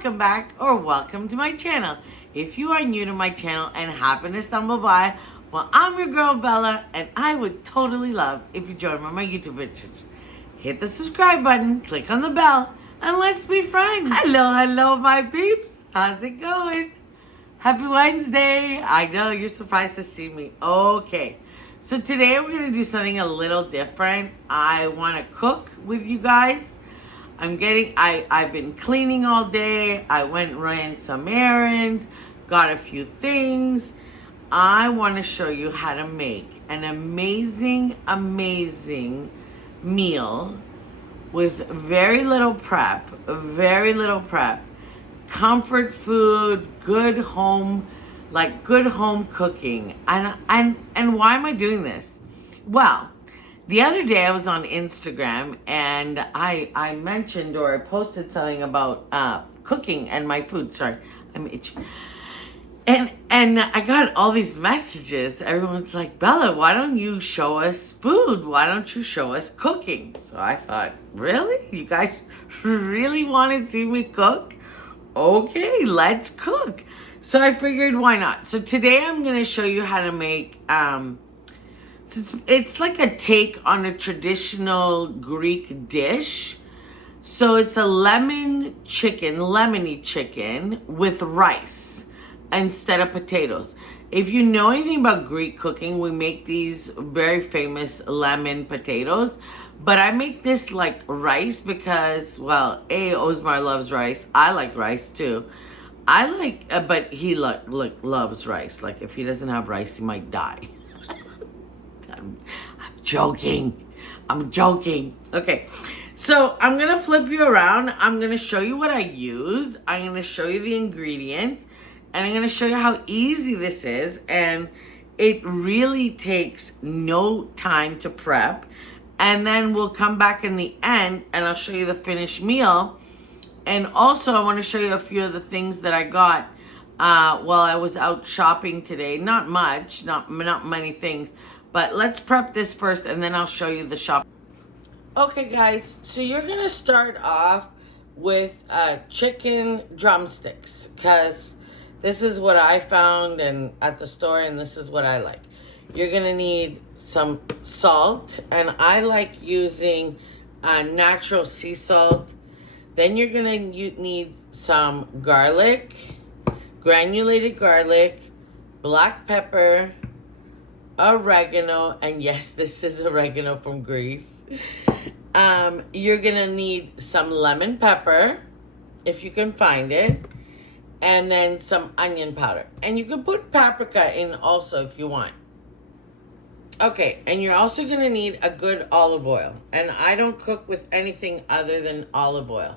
welcome back or welcome to my channel. If you are new to my channel and happen to stumble by, well, I'm your girl Bella, and I would totally love if you join me on my YouTube videos. Hit the subscribe button, click on the bell, and let's be friends. Hello, my peeps. How's it going? Happy Wednesday. I know you're surprised to see me. Okay, so today we're going to do something a little different. I want to cook with you guys. I've been cleaning all day. I went and ran some errands, got a few things. I want to show you how to make an amazing meal with very little prep, comfort food, good home cooking. And why am I doing this? Well, the other day I was on Instagram and I mentioned or I posted something about cooking and my food. Sorry, I'm itching. And I got all these messages. Everyone's like, Bella, why don't you show us food? Why don't you show us cooking? So I thought, really? You guys really want to see me cook? Okay, let's cook. So I figured, why not? So today I'm going to show you how to make... It's like a take on a traditional Greek dish. So it's a lemony chicken with rice instead of potatoes. If you know anything about Greek cooking, we make these very famous lemon potatoes. But I make this like rice because, well, Osmar loves rice. I like rice too. But he loves rice. Like if he doesn't have rice, he might die. I'm joking. Okay, so I'm going to flip you around. I'm going to show you what I use. I'm going to show you the ingredients. And I'm going to show you how easy this is. And it really takes no time to prep. And then we'll come back in the end and I'll show you the finished meal. And also I want to show you a few of the things that I got while I was out shopping today. Not much, not many things. But let's prep this first and then I'll show you the shop. Okay guys, so you're going to start off with chicken drumsticks because this is what I found at the store and this is what I like. You're going to need some salt, and I like using natural sea salt. Then you're going to need some garlic, granulated garlic, black pepper, oregano, and yes, this is oregano from Greece. You're gonna need some lemon pepper, if you can find it, and then some onion powder. And you can put paprika in also if you want. Okay, and you're also gonna need a good olive oil. And I don't cook with anything other than olive oil.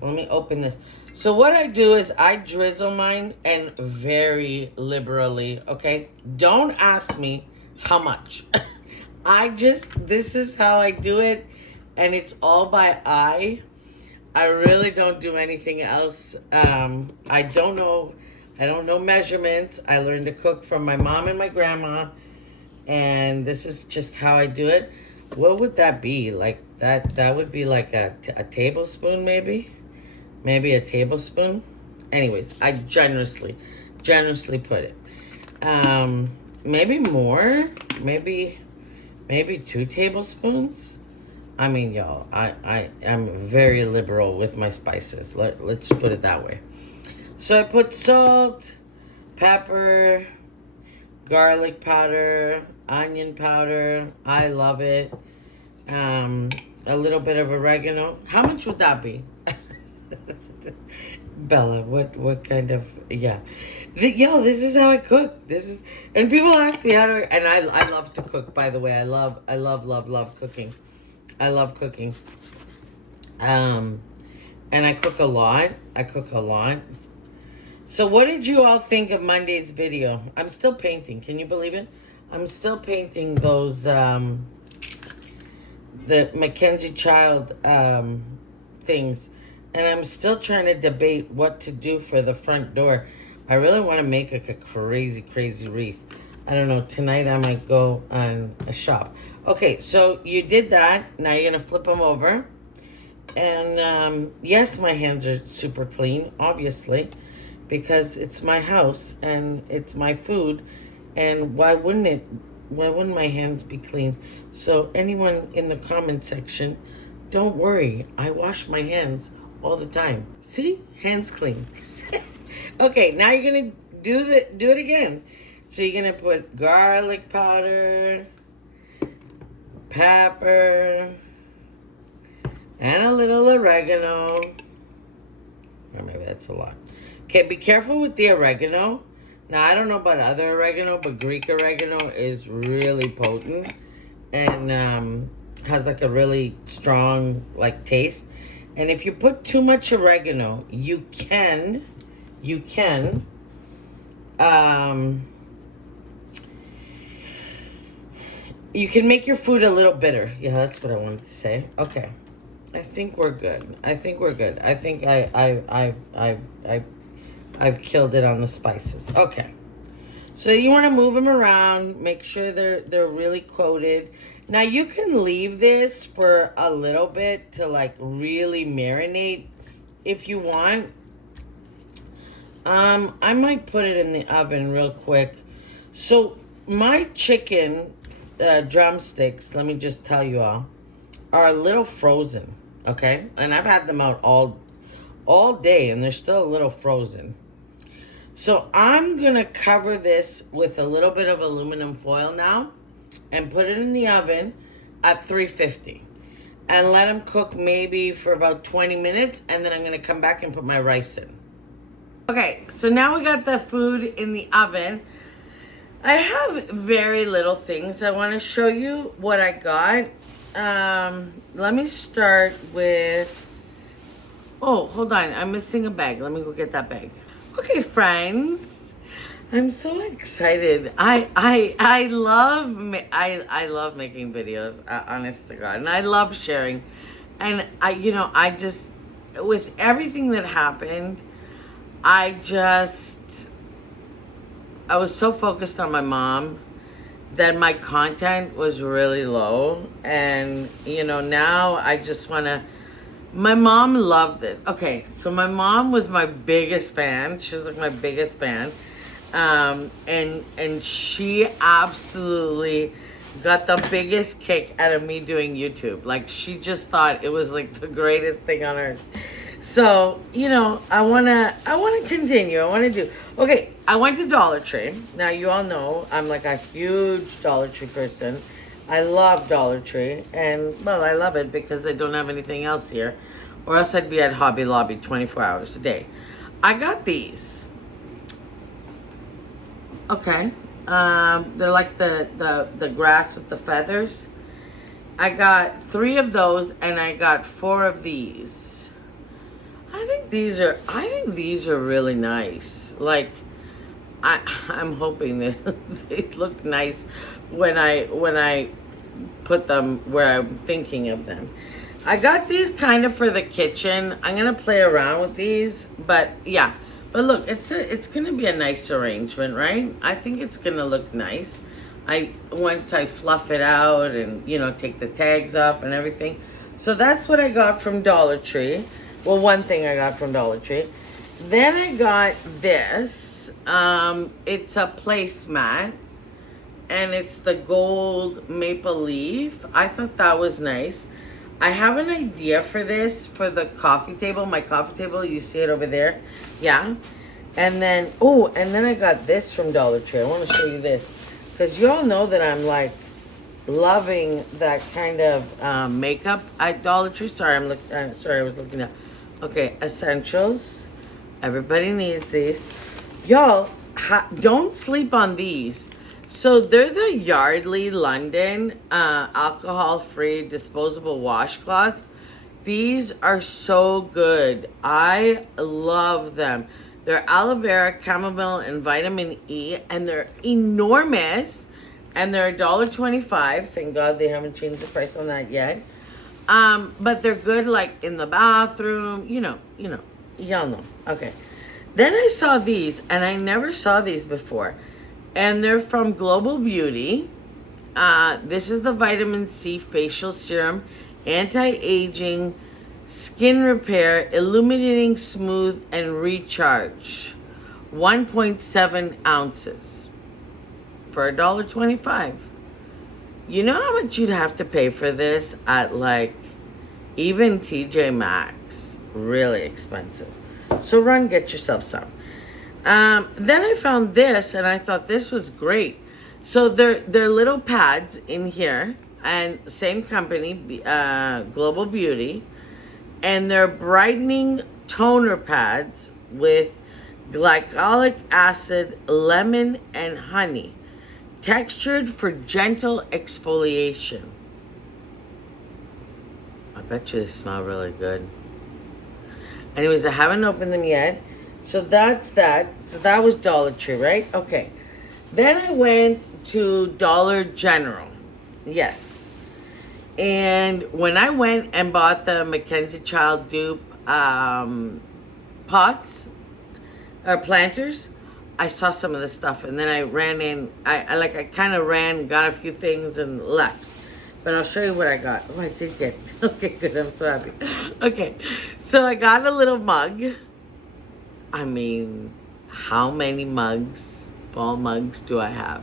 Let me open this. So what I do is I drizzle mine, and very liberally, okay? Don't ask me how much. This is how I do it, and it's all by eye. I really don't do anything else. I don't know measurements. I learned to cook from my mom and my grandma, and this is just how I do it. What would that be? Like that would be like a tablespoon, maybe a tablespoon. Anyways, I generously put it. Maybe more, maybe 2 tablespoons. I mean, y'all, I'm very liberal with my spices. Let's put it that way. So I put salt, pepper, garlic powder, onion powder. I love it. A little bit of oregano. How much would that be? Bella, what kind of, yeah. Yo, this is how I cook. And people ask me how to, and I love to cook, by the way. I love cooking. I love cooking. And I cook a lot. So what did you all think of Monday's video? I'm still painting. Can you believe it? I'm still painting those, the Mackenzie Child things. And I'm still trying to debate what to do for the front door. I really want to make like a crazy wreath. I don't know. Tonight I might go on a shop. Okay, so you did that. Now you're going to flip them over. And yes, my hands are super clean, obviously, because it's my house and it's my food. And why wouldn't it? Why wouldn't my hands be clean? So anyone in the comment section, don't worry. I wash my hands all the time. See? Hands clean. Okay, now you're gonna do it again. So you're gonna put garlic powder, pepper, and a little oregano. Or maybe that's a lot. Okay, be careful with the oregano. Now, I don't know about other oregano, but Greek oregano is really potent and has like a really strong like taste. And if you put too much oregano, you can make your food a little bitter. Yeah, that's what I wanted to say. Okay. I think we're good. I think I've killed it on the spices. Okay. So you want to move them around, make sure they're really coated. Now you can leave this for a little bit to like really marinate if you want. I might put it in the oven real quick. So my chicken drumsticks, let me just tell you are a little frozen, okay? And I've had them out all day and they're still a little frozen. So I'm gonna cover this with a little bit of aluminum foil now and put it in the oven at 350 and let them cook maybe for about 20 minutes, and then I'm gonna come back and put my rice in. Okay, so now we got the food in the oven. I have very little things I want to show you what I got. Let me start with, oh, hold on, I'm missing a bag. Let me go get that bag. Okay, friends, I'm so excited. I love making videos, honest to God, and I love sharing. And I just, with everything that happened, I was so focused on my mom that my content was really low. And, now I just want to, my mom loved it. Okay, so my mom was my biggest fan. She was like my biggest fan. And she absolutely got the biggest kick out of me doing YouTube. Like, she just thought it was like the greatest thing on earth. So, I wanna continue. I wanna do. Okay, I went to Dollar Tree. Now, you all know I'm like a huge Dollar Tree person. I love Dollar Tree, and well, I love it because I don't have anything else here, or else I'd be at Hobby Lobby 24 hours a day. I got these. Okay, they're like the grass with the feathers. I got 3 of those, and I got 4 of these. I think these are really nice. Like, I'm hoping that they look nice when I put them where I'm thinking of them. I got these kind of for the kitchen. I'm gonna play around with these, but yeah. But look, it's gonna be a nice arrangement, right? I think it's gonna look nice. Once I fluff it out and take the tags off and everything. So that's what I got from Dollar Tree. Well, one thing I got from Dollar Tree. Then I got this. It's a placemat, and it's the gold maple leaf. I thought that was nice. I have an idea for this for the coffee table. My coffee table, you see it over there. Yeah. And then, I got this from Dollar Tree. I want to show you this because you all know that I'm like loving that kind of makeup at Dollar Tree. Sorry, I was looking at. Okay, essentials. Everybody needs these. Y'all, don't sleep on these. So they're the Yardley London alcohol-free disposable washcloths. These are so good. I love them. They're aloe vera, chamomile, and vitamin E, and they're enormous. And they're $1.25. Thank God they haven't changed the price on that yet. But they're good like in the bathroom, y'all know. Okay. Then I saw these, and I never saw these before. And they're from Global Beauty. This is the vitamin C facial serum, anti-aging Skin repair, illuminating, smooth, and recharge. 1.7 ounces for $1.25. You know how much you'd have to pay for this at like even TJ Maxx? Really expensive. So run, get yourself some. Then I found this and I thought this was great. So they're little pads in here, and same company, Global Beauty, and they're brightening toner pads with glycolic acid, lemon, and honey, textured for gentle exfoliation. I bet you they smell really good. Anyways, I haven't opened them yet. So that's that. So that was Dollar Tree, right? Okay. Then I went to Dollar General. Yes. And when I went and bought the Mackenzie Child dupe pots or planters, I saw some of the stuff, and then I ran in. I kind of ran, got a few things, and left. But I'll show you what I got. Oh, I did get. Okay, good. I'm so happy. Okay, so I got a little mug. I mean, how many mugs, ball mugs, do I have?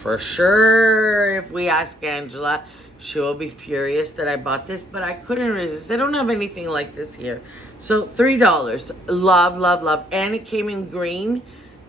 For sure, if we ask Angela, she will be furious that I bought this, but I couldn't resist. I don't have anything like this here. So $3. Love, love, love. And it came in green,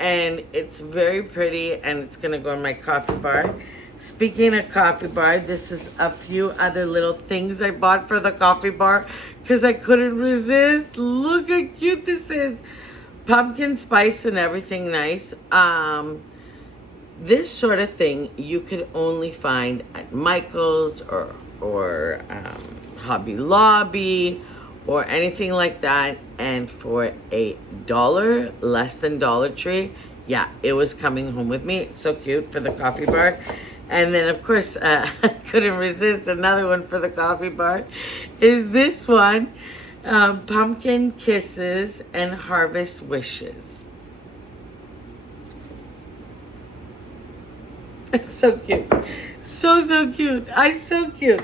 and it's very pretty, and it's going to go in my coffee bar. Speaking of coffee bar, this is a few other little things I bought for the coffee bar because I couldn't resist. Look how cute this is. Pumpkin spice and everything nice. This sort of thing you could only find at Michael's or Hobby Lobby or anything like that. And for $1, less than Dollar Tree, yeah, it was coming home with me. It's so cute for the coffee bar. And then, of course, I couldn't resist. Another one for the coffee bar is this one. Pumpkin Kisses and Harvest Wishes. So cute. So cute. So cute.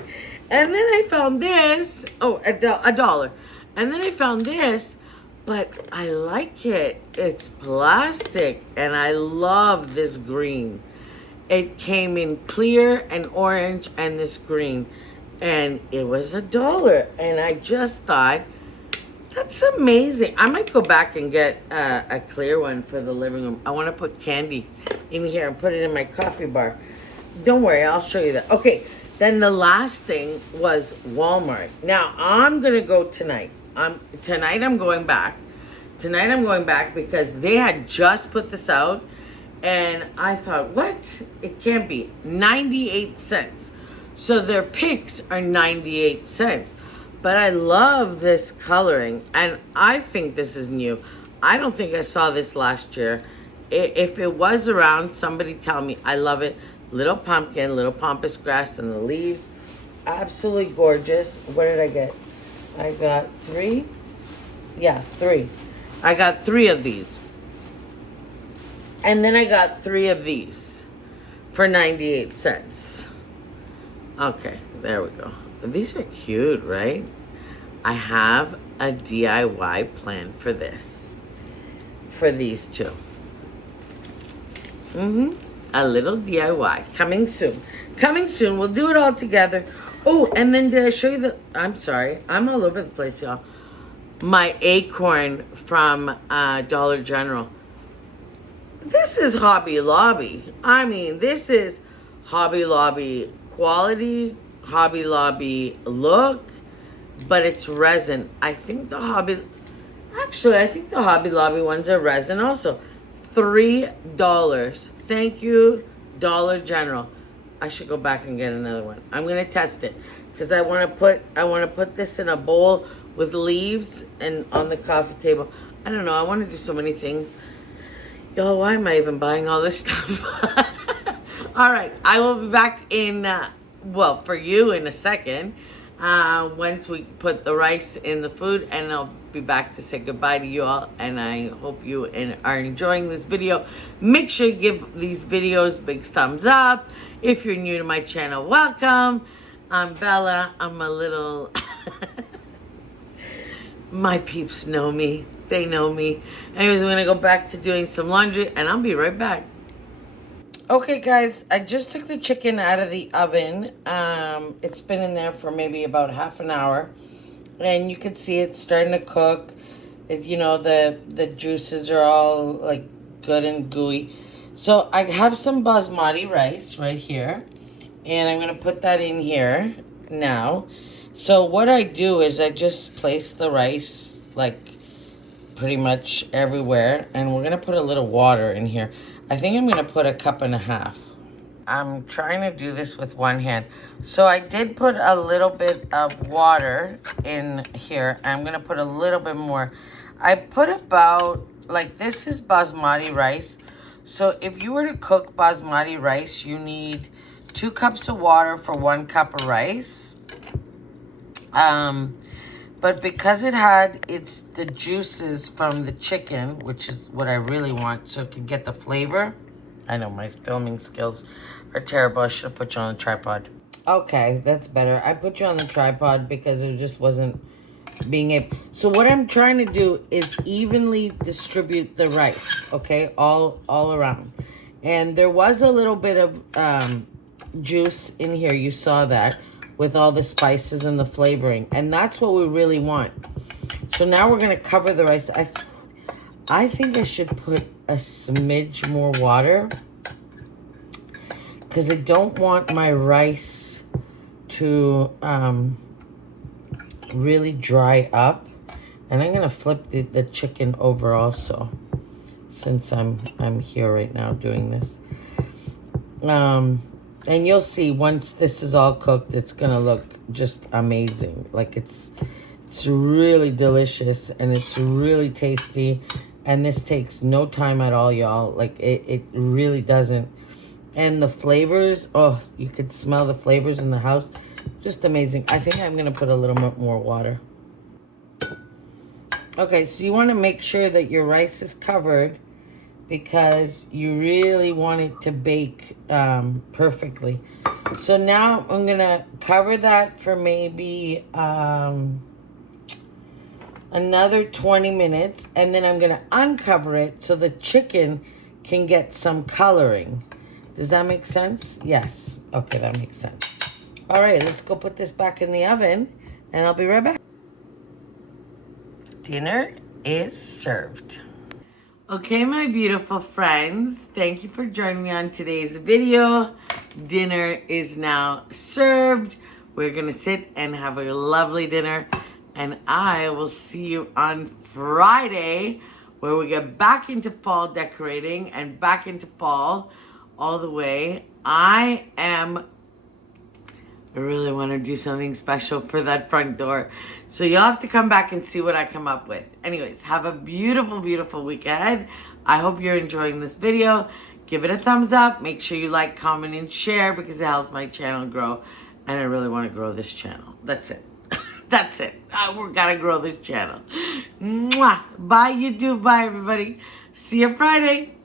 And then I found this. Oh, $1. And then I found this, but I like it. It's plastic, and I love this green. It came in clear and orange and this green, and it was $1. And I just thought, that's amazing. I might go back and get a clear one for the living room. I want to put candy in here and put it in my coffee bar. Don't worry, I'll show you that. Okay, then the last thing was Walmart. Now, I'm going to go tonight. Tonight I'm going back. Tonight I'm going back because they had just put this out. And I thought, what? It can't be. 98 cents. So their picks are 98 cents. But I love this coloring. And I think this is new. I don't think I saw this last year. If it was around, somebody tell me. I love it. Little pumpkin, little pampas grass, and the leaves. Absolutely gorgeous. What did I get? I got 3. Yeah, 3. I got 3 of these. And then I got 3 of these for 98 cents. Okay, there we go. These are cute, right? I have a DIY plan for this. For these two. A little DIY. Coming soon. Coming soon. We'll do it all together. Oh, and then did I show you the... I'm sorry. I'm all over the place, y'all. My acorn from Dollar General. This is Hobby Lobby. I mean, this is Hobby Lobby quality, Hobby Lobby look, but it's resin. I think the Hobby Lobby ones are resin also. $3. Thank you, Dollar General. I should go back and get another one. I'm gonna test it because I want to put this in a bowl with leaves and on the coffee table. I don't know. I want to do so many things. Y'all, why am I even buying all this stuff? All right, I will be back in, well, for you in a second, once we put the rice in the food, and I'll be back to say goodbye to you all, and I hope you are enjoying this video. Make sure you give these videos big thumbs up. If you're new to my channel, welcome. I'm Bella. I'm a little... My peeps know me. They know me. Anyways, I'm going to go back to doing some laundry, and I'll be right back. Okay, guys, I just took the chicken out of the oven. It's been in there for maybe about half an hour. And you can see it's starting to cook. You know, the juices are all, like, good and gooey. So I have some basmati rice right here. And I'm going to put that in here now. So what I do is I just place the rice, like, pretty much everywhere. And we're going to put a little water in here. I think I'm going to put 1.5 cups. I'm trying to do this with one hand. So I did put a little bit of water in here. I'm going to put a little bit more. I put about, like, this is basmati rice. So if you were to cook basmati rice, you need 2 cups of water for 1 cup of rice. But because it had the juices from the chicken, which is what I really want, so it can get the flavor. I know my filming skills are terrible. I should have put you on the tripod. Okay, that's better. I put you on the tripod because it just wasn't being able. So what I'm trying to do is evenly distribute the rice, okay, all around. And there was a little bit of juice in here. You saw that with all the spices and the flavoring. And that's what we really want. So now we're going to cover the rice. I think I should put a smidge more water because I don't want my rice to really dry up. And I'm going to flip the chicken over also, since I'm here right now doing this. And you'll see once this is all cooked, it's going to look just amazing. Like it's really delicious and it's really tasty. And this takes no time at all, y'all. Like it really doesn't. And the flavors, oh, you could smell the flavors in the house. Just amazing. I think I'm going to put a little bit more water. Okay, so you want to make sure that your rice is covered because you really want it to bake perfectly. So now I'm going to cover that for maybe another 20 minutes. And then I'm going to uncover it so the chicken can get some coloring. Does that make sense? Yes. Okay, that makes sense. All right, let's go put this back in the oven, and I'll be right back. Dinner is served. Okay, my beautiful friends, thank you for joining me on today's video. Dinner is now served. We're gonna sit and have a lovely dinner, and I will see you on Friday, where we get back into fall decorating and back into fall all the way. I really want to do something special for that front door. So you'll have to come back and see what I come up with. Anyways, have a beautiful, beautiful week ahead. I hope you're enjoying this video. Give it a thumbs up. Make sure you like, comment, and share because it helps my channel grow. And I really want to grow this channel. That's it. That's it. We're gotta grow this channel. Mwah. Bye, YouTube. Bye, everybody. See you Friday.